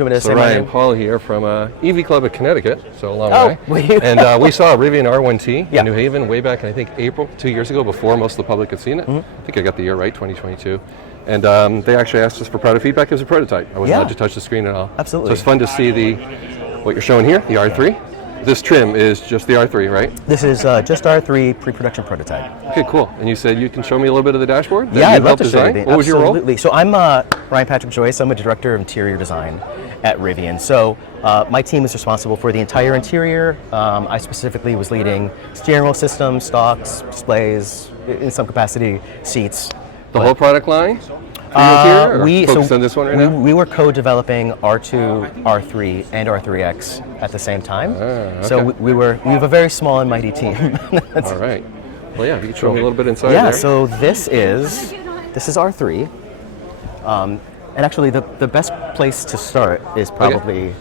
you want me to So say my Ryan name? Paul here from EV Club of Connecticut, so a long Oh, way. wait. And we saw a Rivian R1T Yeah. in New Haven way back in, I think, April, 2 years ago, before most of the public had seen it. I think I got the year right, 2022. And they actually asked us for product feedback as a prototype. I wasn't allowed to touch the screen at all. Absolutely. So it's fun to see what you're showing here, the R3. This trim is just the R3, right? This is just R3 pre-production prototype. Okay, cool. And you said you can show me a little bit of the dashboard? Yeah, I'd love to show design? you. What was your role? Absolutely. So I'm Ryan Patrick Joyce. I'm a director of interior design at Rivian. So my team is responsible for the entire interior. I specifically was leading steering wheel systems, stalks, displays, in some capacity, seats. The whole product line? We focus on this one right now? We were co-developing R2, R3, and R3X at the same time. Okay. So we have a very small and mighty team. All right. Well, yeah, if you could show me a little bit inside Yeah, there. so this is R3. And actually, the best place to start is probably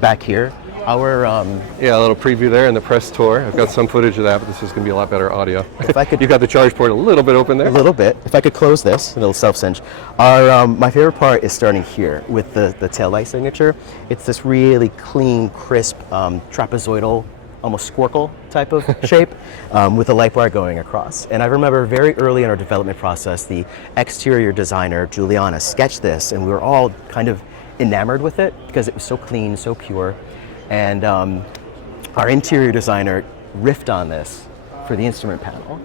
back here. Yeah, a little preview there in the press tour. I've got some footage of that, but this is going to be a lot better audio. If I could, You've got the charge port a little bit open there. A little bit. If I could close this, a little self-cinch. My favorite part is starting here with the taillight signature. It's this really clean, crisp, trapezoidal, almost squircle type of shape with a light bar going across. And I remember very early in our development process, the exterior designer, Juliana, sketched this, and we were all kind of enamored with it because it was so clean, so pure. And our interior designer riffed on this for the instrument panel.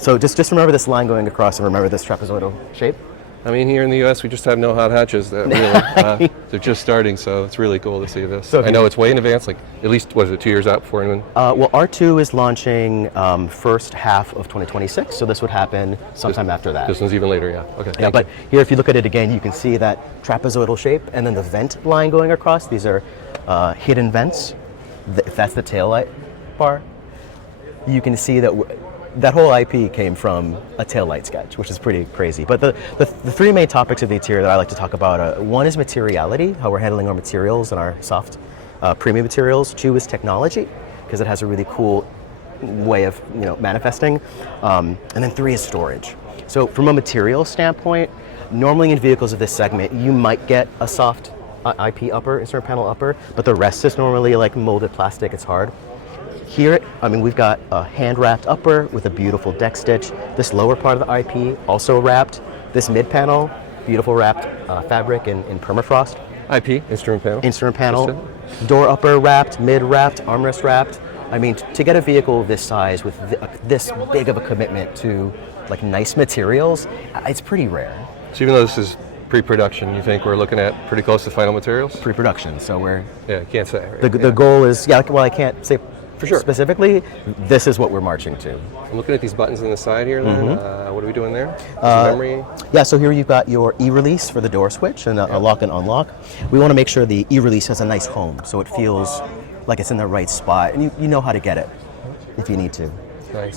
So just remember this line going across and remember this trapezoidal shape. I mean, here in the US, we just have no hot hatches. That really, they're just starting, so it's really cool to see this. So I know it's way in advance, like at least, was it 2 years out before anyone? Well, R2 is launching first half of 2026, so this would happen sometime after that. This one's even later, yeah. Okay. Yeah, but here, if you look at it again, you can see that trapezoidal shape and then the vent line going across. These are hidden vents. If that's the taillight bar, you can see that that whole IP came from a taillight sketch, which is pretty crazy. But the three main topics of the interior that I like to talk about, one is materiality, how we're handling our materials and our soft premium materials. Two is technology, because it has a really cool way of manifesting. And then three is storage. So from a material standpoint, normally in vehicles of this segment, you might get a soft IP upper, instrument panel upper, but the rest is normally like molded plastic, it's hard. Here, we've got a hand-wrapped upper with a beautiful deck stitch. This lower part of the IP, also wrapped. This mid-panel, beautiful wrapped fabric in permafrost. IP, instrument panel. Instrument panel. Door upper wrapped, mid-wrapped, armrest wrapped. To get a vehicle this size with this big of a commitment to like nice materials, it's pretty rare. So even though this is pre-production, you think we're looking at pretty close to final materials? Pre-production, so we're... Yeah, can't say. Right? The goal is, well, I can't say for sure specifically, this is what we're marching to. I'm looking at these buttons on the side here then. What are we doing there? Memory? Yeah, so here you've got your e-release for the door switch and a lock and unlock. We want to make sure the e-release has a nice home, so it feels like it's in the right spot, and you know how to get it if you need to. Nice.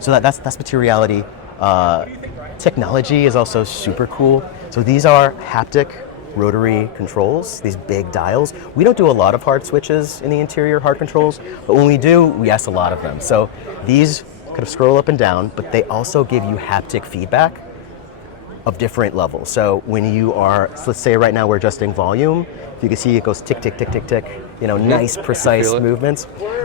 So that's materiality. Technology is also super cool. So these are haptic rotary controls, these big dials. We don't do a lot of hard switches in the interior, hard controls, but when we do, we ask a lot of them. So these kind of scroll up and down, but they also give you haptic feedback of different levels. So when you are, so let's say right now we're adjusting volume, you can see it goes tick, tick, tick, tick, tick, nice, precise movements.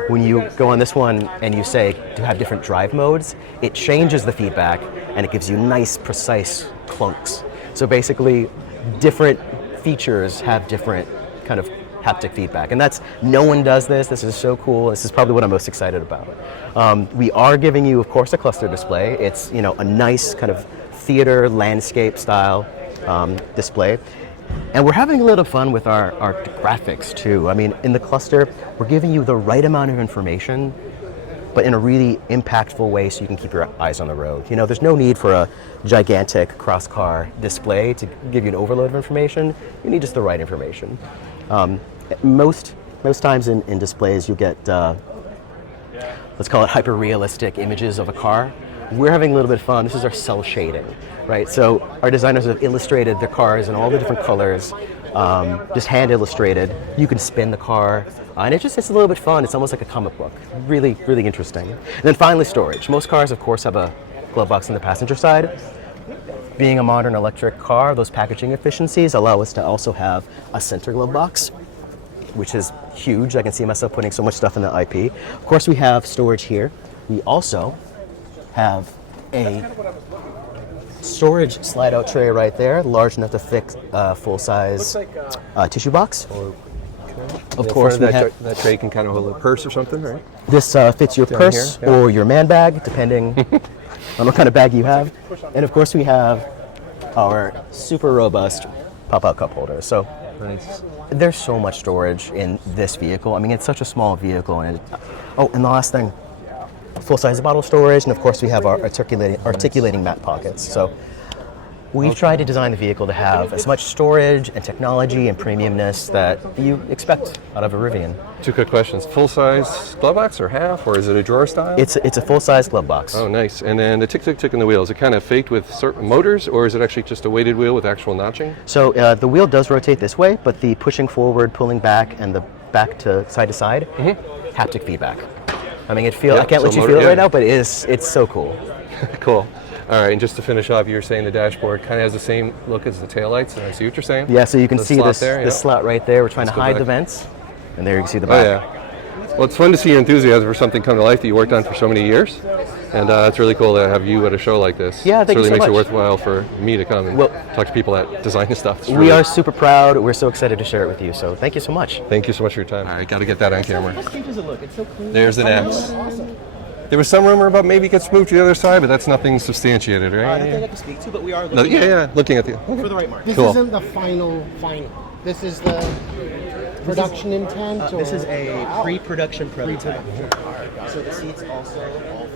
When you go on this one and you say to have different drive modes, it changes the feedback and it gives you nice, precise clunks. So basically, different features have different kind of haptic feedback, and no one does this. This is so cool. This is probably what I'm most excited about. We are giving you, of course, a cluster display. It's a nice kind of theater landscape style display, and we're having a little fun with our graphics too. In the cluster, we're giving you the right amount of information, but in a really impactful way so you can keep your eyes on the road. There's no need for a gigantic cross-car display to give you an overload of information. You need just the right information. Most times in displays you get, let's call it hyper-realistic images of a car. We're having a little bit of fun. This is our cell shading, right? So our designers have illustrated the cars in all the different colors, just hand illustrated. You can spin the car, and it's a little bit fun. It's almost like a comic book. Really, really interesting. And then finally, storage. Most cars, of course, have a glove box on the passenger side. Being a modern electric car, those packaging efficiencies allow us to also have a center glove box, which is huge. I can see myself putting so much stuff in the IP. Of course, we have storage here. We also have a storage slide-out tray right there, large enough to fit full-size tissue box. Of course, we have that tray can kind of hold a purse or something, right? this fits your purse here, yeah. or your man bag, depending on what kind of bag you have. And of course, we have our super robust pop-out cup holder. So Nice. there's so much storage in this vehicle. I mean, it's such a small vehicle. And and the last thing, full-size bottle storage, and of course we have our articulating mat pockets. So we've tried to design the vehicle to have as much storage and technology and premiumness that you expect out of a Rivian. 2 quick questions. Full-size glove box or half, or is it a drawer style? It's a full-size glove box. Oh, nice. And then the tick in the wheel, is it kind of faked with certain motors, or is it actually just a weighted wheel with actual notching? So the wheel does rotate this way, but the pushing forward, pulling back, and the back to side, haptic feedback. I mean, I can't let you feel it right now, but it's so cool. Cool. All right, and just to finish off, you were saying the dashboard kind of has the same look as the taillights, and I see what you're saying. Yeah, so you can The see slot this there, this slot right there. We're trying Let's to go hide back. the vents, and there you can see the Oh, back. yeah. Well, it's fun to see your enthusiasm for something come to life that you worked on for so many years, and it's really cool to have you at a show like this. Yeah, thank it really you so makes it much. worthwhile for me to come and talk to people that design this stuff. It's We really- are super proud. We're so excited to share it with you. So thank you so much. Thank you so much for your time. All right, got to get that on camera. How does it look? It's so clean. There's the nabbed. There was some rumor about maybe it gets moved to the other side, but that's nothing substantiated, right? Nothing I can speak to, but we are No, looking yeah, looking at the. for the right mark. This Cool. isn't the final. This is the production intent. This or- is a pre-production prototype. So the seats also all